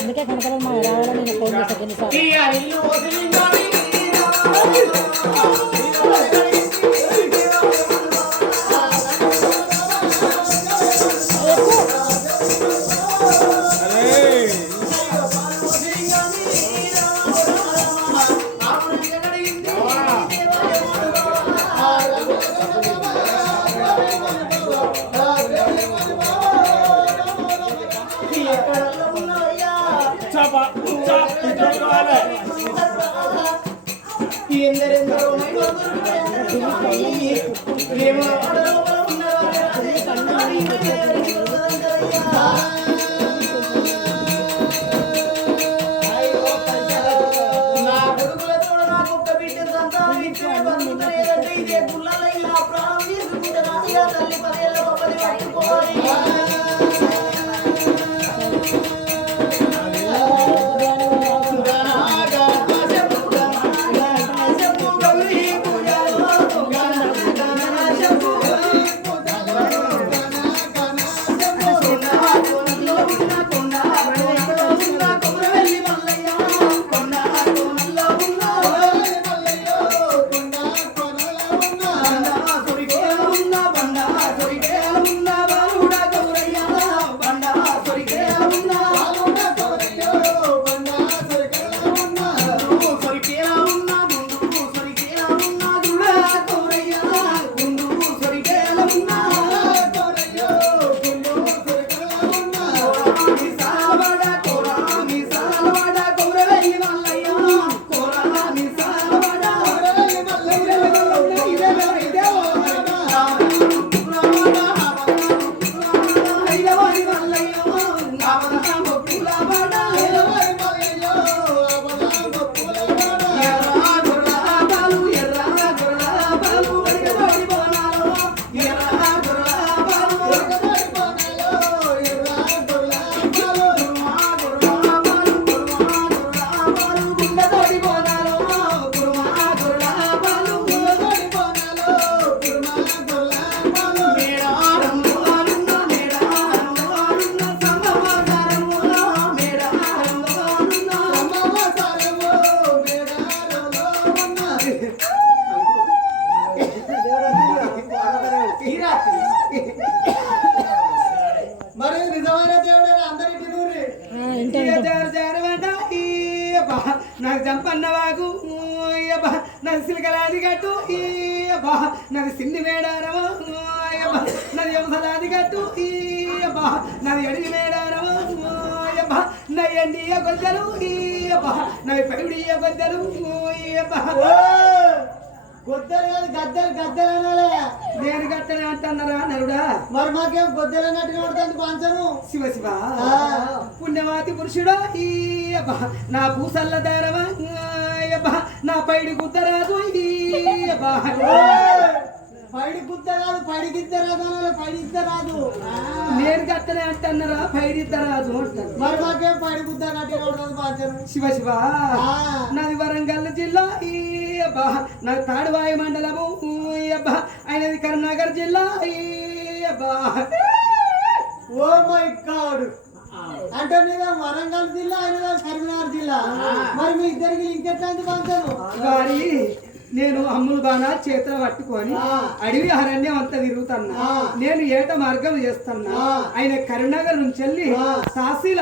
అందుకే కనకల మా రావాలని ఫోన్ చేశాను. నాకు చంపన్నవాగు నాకు సిలకలాది కట్టు నాకు సింధి మేడారమా నాది ఎంసలాది కట్టు నాది అడిగి మేడారమా నా ఎండియ గొద్దలు నాది పైడియ గొద్దలు గొద్దలు కాదు గద్దలు గద్దలు అనాలే. నేను గట్టనే అంటున్నారా నరుడా? మరి మాకేం గొద్దలు అన్నట్టుగా పడుతుంది పంచను. శివ శివ పుణ్యవాతి పురుషుడా నా పూసల్ల దారవా నా పైడి గుద్దరాజు పైడి గుద్ద కాదు పైడికిద్దరాదు అనాలి. పైడిద్దరాదు నేను గట్టనే అంటున్నారా? పైడిద్దరాజు అంటారు. మరి మాకేం పైడి గుద్ద అన్నట్టుగా పడుతుంది పంచను. శివ శివ నాది వరంగల్ జిల్లా నాది తాడువాయి మండలము ఆయనది కరీంనగర్ జిల్లా. ఓ మై గాడ్, అంటే మీద వరంగల్ జిల్లా ఆయన కరీంనగర్ జిల్లా. మరి మీ ఇద్దరికి ఇంకెట్లాంటి పంచను గారి నేను అమ్ములు బాగా చేతులు పట్టుకొని అడవి అరణ్యం అంతా తిరుగుతున్నా. నేను ఏట మార్గం చేస్తున్నా. ఆయన కరీంనగర్ నుంచి వెళ్ళి సాసీల